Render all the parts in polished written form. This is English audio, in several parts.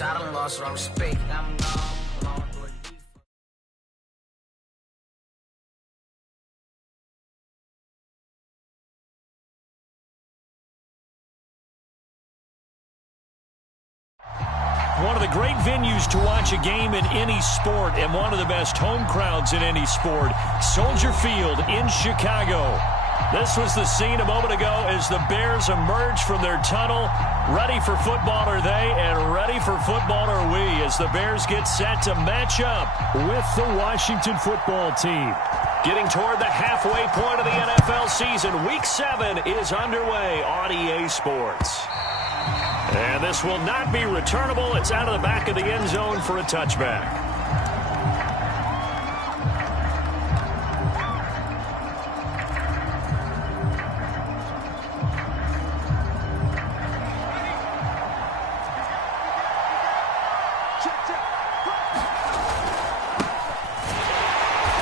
I done lost all respect. I'm gone. One of the great venues to watch a game in any sport and one of the best home crowds in any sport, Soldier Field in Chicago. This was the scene a moment ago as the Bears emerged from their tunnel. Ready for football are they, and ready for football are we as the Bears get set to match up with the Washington football team. Getting toward the halfway point of the NFL season, Week 7 is underway on EA Sports. And this will not be returnable. It's out of the back of the end zone for a touchback.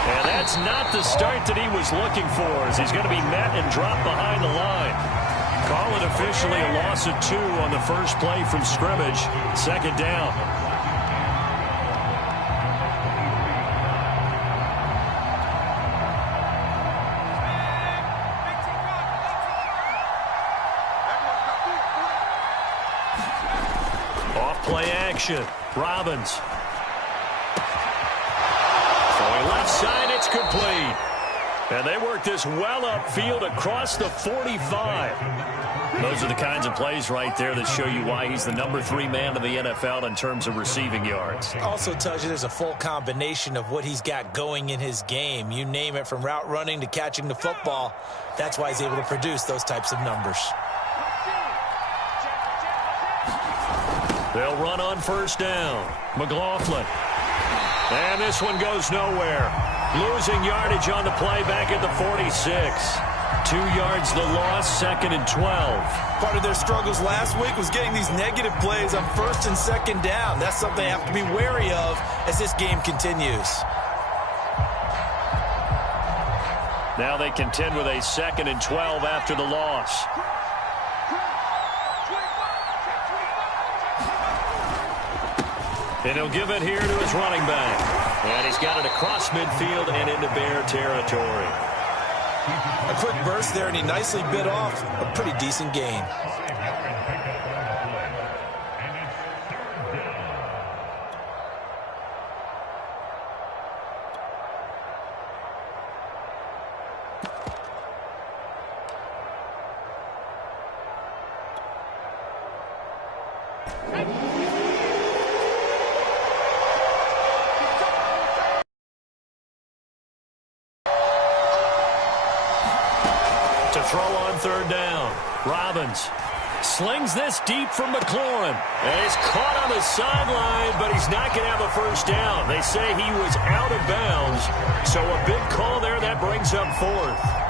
And that's not the start that he was looking for, as he's going to be met and dropped behind the line. Call it officially a loss of 2 on the first play from scrimmage. Second down. Off play action. Robbins. Going left side, it's complete. And they work this well upfield across the 45. Those are the kinds of plays right there that show you why he's the number 3 man in the NFL in terms of receiving yards. Also tells you there's a full combination of what he's got going in his game. You name it, from route running to catching the football. That's why he's able to produce those types of numbers. They'll run on first down. McLaughlin. And this one goes nowhere. Losing yardage on the play back at the 46. 2 yards the loss, 2nd and 12. Part of their struggles last week was getting these negative plays on 1st and 2nd down. That's something they have to be wary of as this game continues. Now they contend with a 2nd and 12 after the loss. And he'll give it here to his running back. And he's got it across midfield and into Bear territory. A quick burst there, and he nicely bit off a pretty decent gain. To throw on 3rd down. Robbins slings this deep from McLaurin. And he's caught on the sideline, but he's not going to have a first down. They say he was out of bounds. So a big call there. That brings up 4th.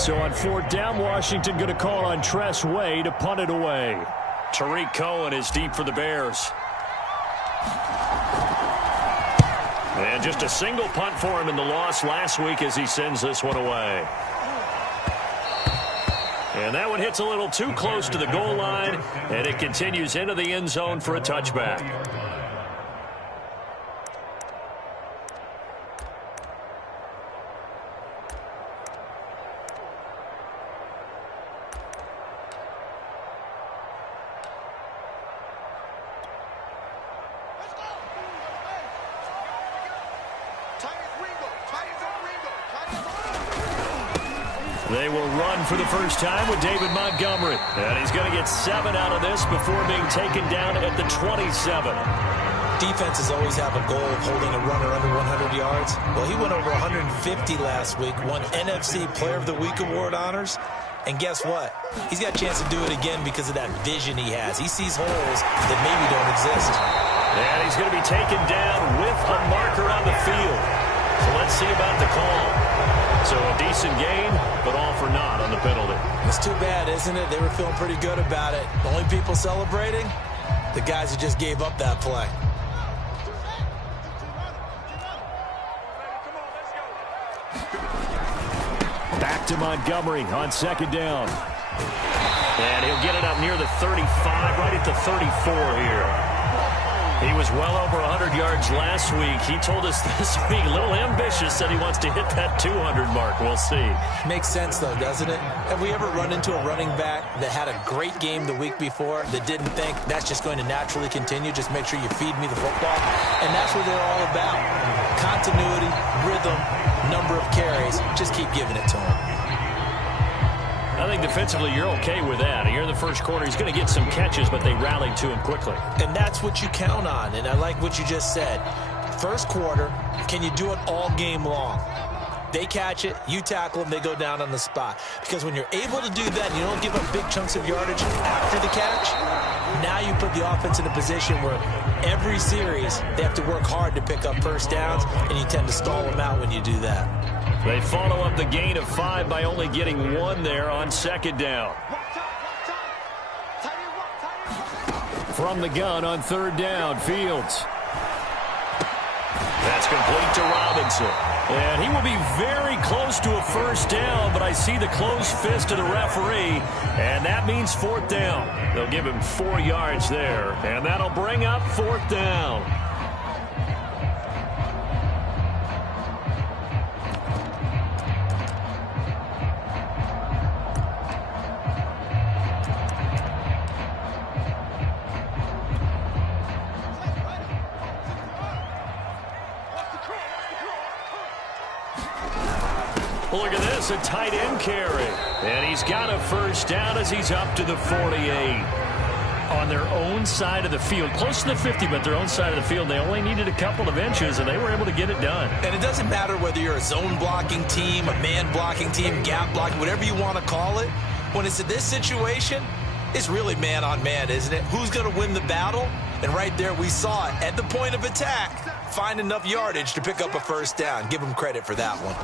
So on 4th down, Washington going to call on Tress Way to punt it away. Tariq Cohen is deep for the Bears. And just a single punt for him in the loss last week as he sends this one away. And that one hits a little too close to the goal line, and it continues into the end zone for a touchback. They will run for the first time with David Montgomery. And he's going to get 7 out of this before being taken down at the 27. Defenses always have a goal of holding a runner under 100 yards. Well, he went over 150 last week, won NFC Player of the Week award honors. And guess what? He's got a chance to do it again because of that vision he has. He sees holes that maybe don't exist. And he's going to be taken down with a marker on the field. So let's see about the call. So a decent gain, but all for naught on the penalty. It's too bad, isn't it? They were feeling pretty good about it. The only people celebrating, The guys who just gave up that play. Back to Montgomery on second down. And he'll get it up near the 35, right at the 34 here. He was well over 100 yards last week. He told us this week, a little ambitious, said he wants to hit that 200 mark. We'll see. Makes sense, though, doesn't it? Have we ever run into a running back that had a great game the week before that didn't think that's just going to naturally continue? Just make sure you feed me the football. And that's what they're all about. Continuity, rhythm, number of carries. Just keep giving it to him. I think defensively you're okay with that. Here in the first quarter, he's going to get some catches, but they rallied to him quickly. And that's what you count on, and I like what you just said. First quarter, can you do it all game long? They catch it, you tackle them, they go down on the spot. Because when you're able to do that and you don't give up big chunks of yardage after the catch, now you put the offense in a position where every series they have to work hard to pick up first downs, and you tend to stall them out when you do that. They follow up the gain of 5 by only getting 1 there on second down. From the gun on third down, Fields. That's complete to Robinson. And he will be very close to a first down, but I see the closed fist of the referee, and that means fourth down. They'll give him 4 yards there, and that'll bring up fourth down. Look at this, a tight end carry. And he's got a first down as he's up to the 48. On their own side of the field, close to the 50, but their own side of the field. They only needed a couple of inches, and they were able to get it done. And it doesn't matter whether you're a zone blocking team, a man blocking team, gap blocking, whatever you want to call it. When it's in this situation, it's really man on man, isn't it? Who's going to win the battle? And right there, we saw it at the point of attack. Find enough yardage to pick up a first down. Give him credit for that one.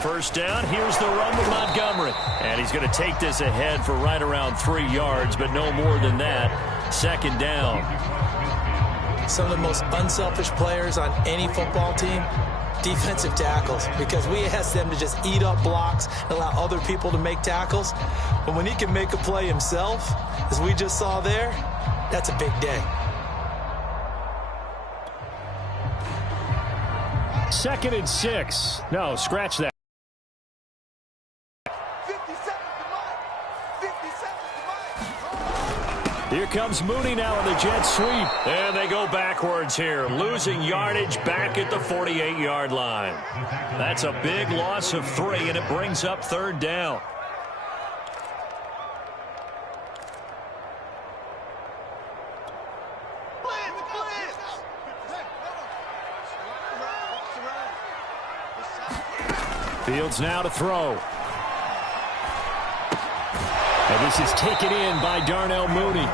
First down, here's the run with Montgomery. And he's going to take this ahead for right around 3 yards, but no more than that. Second down. Some of the most unselfish players on any football team, defensive tackles, because we ask them to just eat up blocks and allow other people to make tackles. But when he can make a play himself, as we just saw there, that's a big day. Second and 6. No, scratch that. Here comes Mooney now in the jet sweep. And they go backwards here, losing yardage back at the 48-yard line. That's a big loss of 3, and it brings up third down. Fields now to throw. And this is taken in by Darnell Mooney.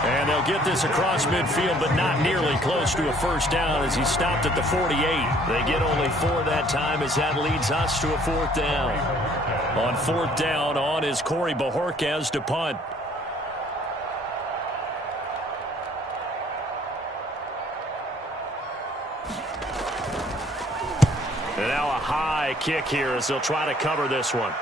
And they'll get this across midfield, but not nearly close to a first down as he stopped at the 48. They get only 4 that time as that leads us to a fourth down. On fourth down, on is Corey Bajorquez to punt. And now a high kick here as they'll try to cover this one.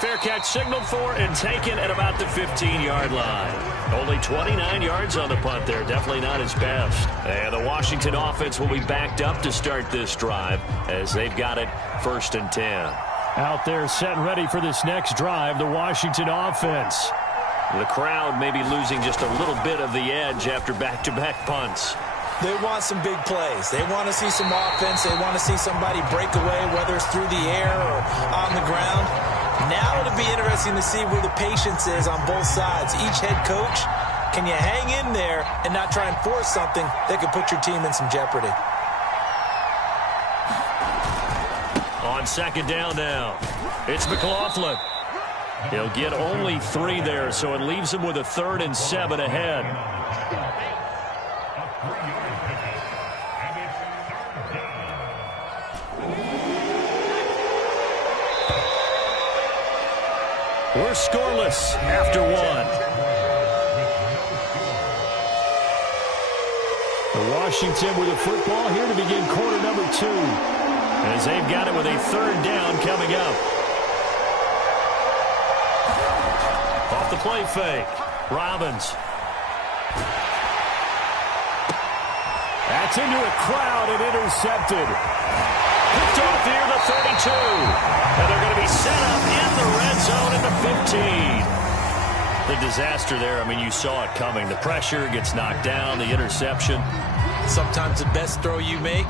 Fair catch signaled for and taken at about the 15-yard line. Only 29 yards on the punt there. Definitely not his best. And the Washington offense will be backed up to start this drive as they've got it 1st and 10. Out there set and ready for this next drive, the Washington offense. The crowd may be losing just a little bit of the edge after back-to-back punts. They want some big plays. They want to see some offense. They want to see somebody break away, whether it's through the air or on the ground. Now it'll be interesting to see where the patience is on both sides. Each head coach, can you hang in there and not try and force something that could put your team in some jeopardy? On second down now, it's McLaughlin. He'll get only 3 there, so it leaves him with a 3rd and 7 ahead. We're scoreless after 1. Washington with the football here to begin quarter number 2. As they've got it with a third down coming up. Off the play fake. Robbins. That's into a crowd and intercepted. Picked off near the 32. And they're going to be set up in the red zone at the 15. The disaster there, I mean, you saw it coming. The pressure gets knocked down, the interception. Sometimes the best throw you make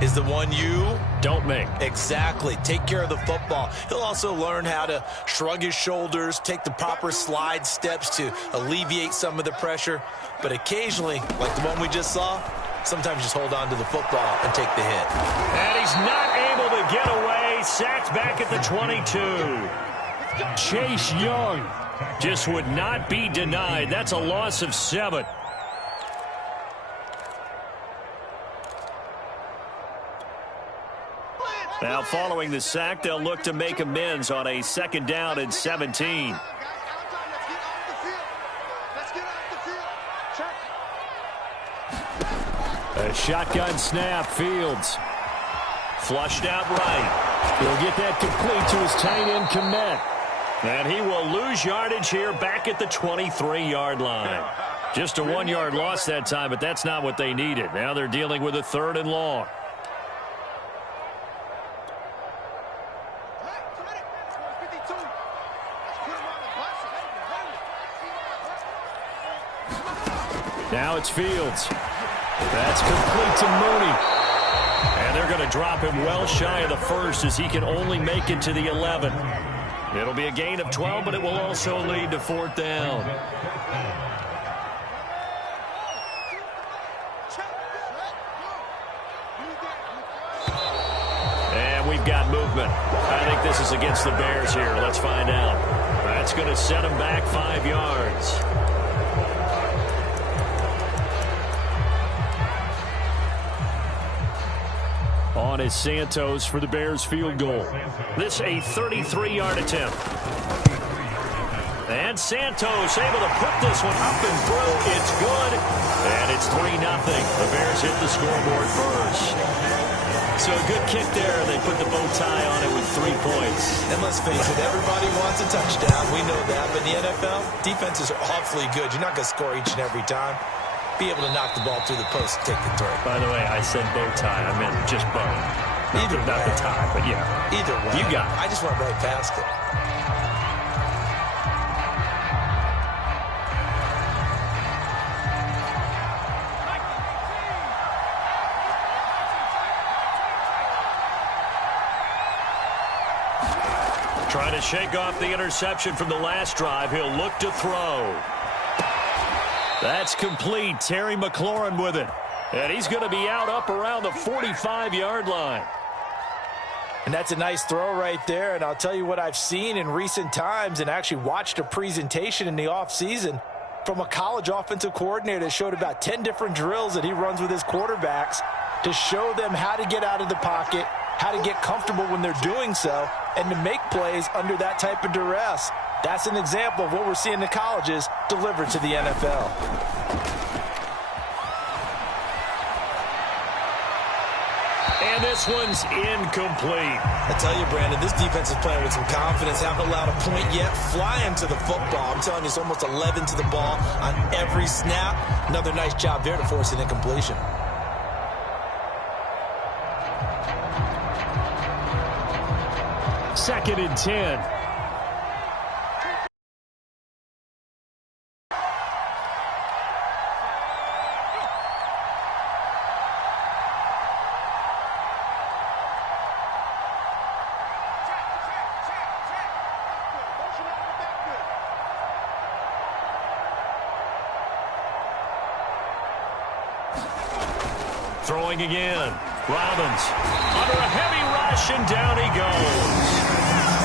is the one you don't make. Exactly. Take care of the football. He'll also learn how to shrug his shoulders, take the proper slide steps to alleviate some of the pressure. But occasionally, like the one we just saw, sometimes just hold on to the football and take the hit. And he's not able to get away. Sacked back at the 22. Chase Young just would not be denied. That's a loss of 7. Now, following the sack, they'll look to make amends on a 2nd down and 17. A shotgun snap, Fields. Flushed out right. He'll get that complete to his tight end, Kmet. And he will lose yardage here back at the 23-yard line. Just a 1-yard loss that time, but that's not what they needed. Now they're dealing with a 3rd and long. Now it's Fields. That's complete to Mooney. And they're going to drop him well shy of the 1st as he can only make it to the 11. It'll be a gain of 12, but it will also lead to 4th down. And we've got movement. I think this is against the Bears here. Let's find out. That's going to set him back 5 yards. On is Santos for the Bears field goal. This a 33-yard attempt. And Santos able to put this one up and through. It's good. And it's 3-0. The Bears hit the scoreboard first. So a good kick there. They put the bow tie on it with 3 points. And let's face it, everybody wants a touchdown. We know that. But in the NFL, defenses are awfully good. You're not going to score each and every time. Be able to knock the ball through the post and take the throw. By the way, I said bow tie. I meant just bow. Either way. Not the tie, but yeah. Either way. You got it. I just went right past it. Trying to shake off the interception from the last drive. He'll look to throw. That's complete. Terry McLaurin with it. And he's going to be out up around the 45-yard line. And that's a nice throw right there. And I'll tell you what I've seen in recent times and actually watched a presentation in the offseason from a college offensive coordinator that showed about 10 different drills that he runs with his quarterbacks to show them how to get out of the pocket, how to get comfortable when they're doing so, and to make plays under that type of duress. That's an example of what we're seeing in colleges delivered to the NFL. And this one's incomplete. I tell you, Brandon, this defense is playing with some confidence. Haven't allowed a point yet. Flying to the football. I'm telling you, it's almost 11 to the ball on every snap. Another nice job there to force an incompletion. Second and 10. Throwing again. Robbins under a heavy rush, and down he goes.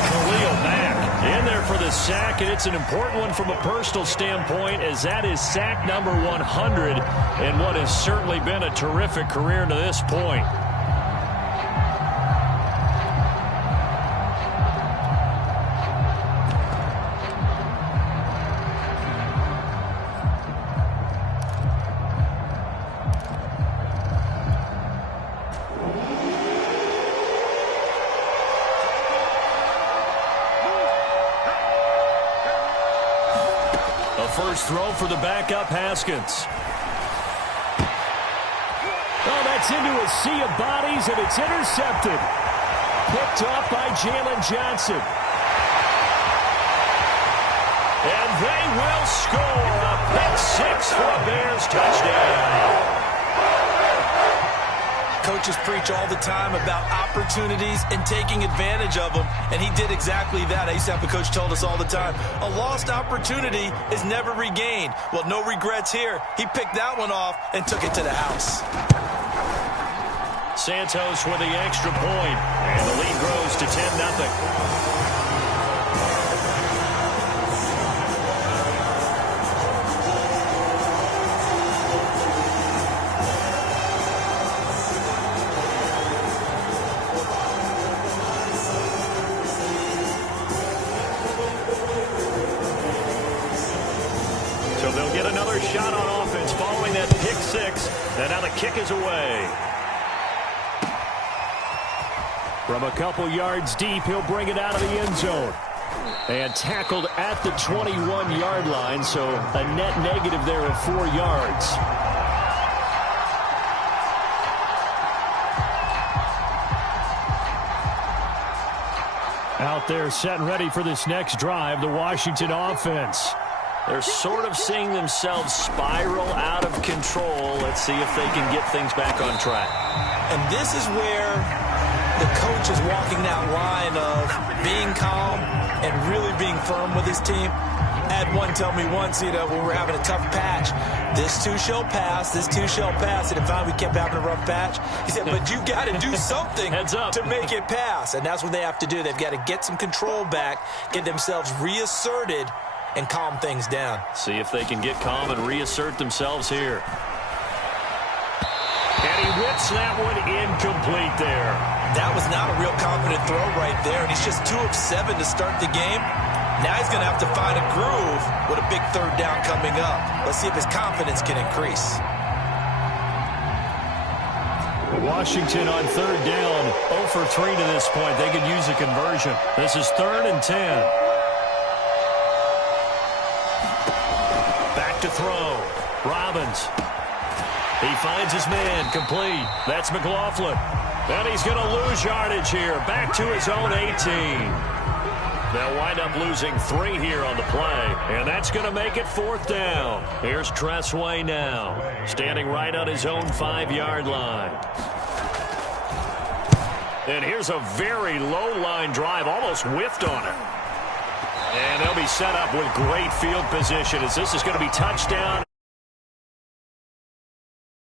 Khalil Mack in there for the sack, and it's an important one from a personal standpoint, as that is sack number 100 in what has certainly been a terrific career to this point. first throw for the backup Haskins. Oh, that's into a sea of bodies, and it's intercepted. Picked up by Jalen Johnson. And they will score a pick six for a Bears touchdown. Coaches preach all the time about opportunities and taking advantage of them, and he did exactly that. I used to have a coach told us all the time, a lost opportunity is never regained. Well, no regrets here. He picked that one off and took it to the house. Santos with the extra point, and the lead grows to 10-0. So they'll get another shot on offense following that pick six, and now the kick is away. From a couple yards deep, he'll bring it out of the end zone. And tackled at the 21-yard line, so a net negative there of 4 yards. Out there set and ready for this next drive, the Washington offense. They're sort of seeing themselves spiral out of control. Let's see if they can get things back on track. And this is where the coach is walking that line of being calm and really being firm with his team. I had one tell me once, when we were having a tough patch, this too shall pass, this too shall pass. And if finally we kept having a rough patch, he said, but you got to do something to make it pass. And that's what they have to do. They've got to get some control back, get themselves reasserted, and calm things down. See if they can get calm and reassert themselves here. And he whips that one incomplete there. That was not a real confident throw right there, and he's just 2 of 7 to start the game. Now he's going to have to find a groove with a big third down coming up. Let's see if his confidence can increase. Washington on third down, 0 for 3 to this point. They could use a conversion. This is 3rd and 10. Back to throw. Robbins. He finds his man, complete. That's McLaughlin. And he's going to lose yardage here. Back to his own 18. They'll wind up losing 3 here on the play. And that's going to make it 4th down. Here's Tressway now. Standing right on his own 5-yard line. And here's a very low-line drive. Almost whiffed on it. And they'll be set up with great field position as this is going to be touchdown.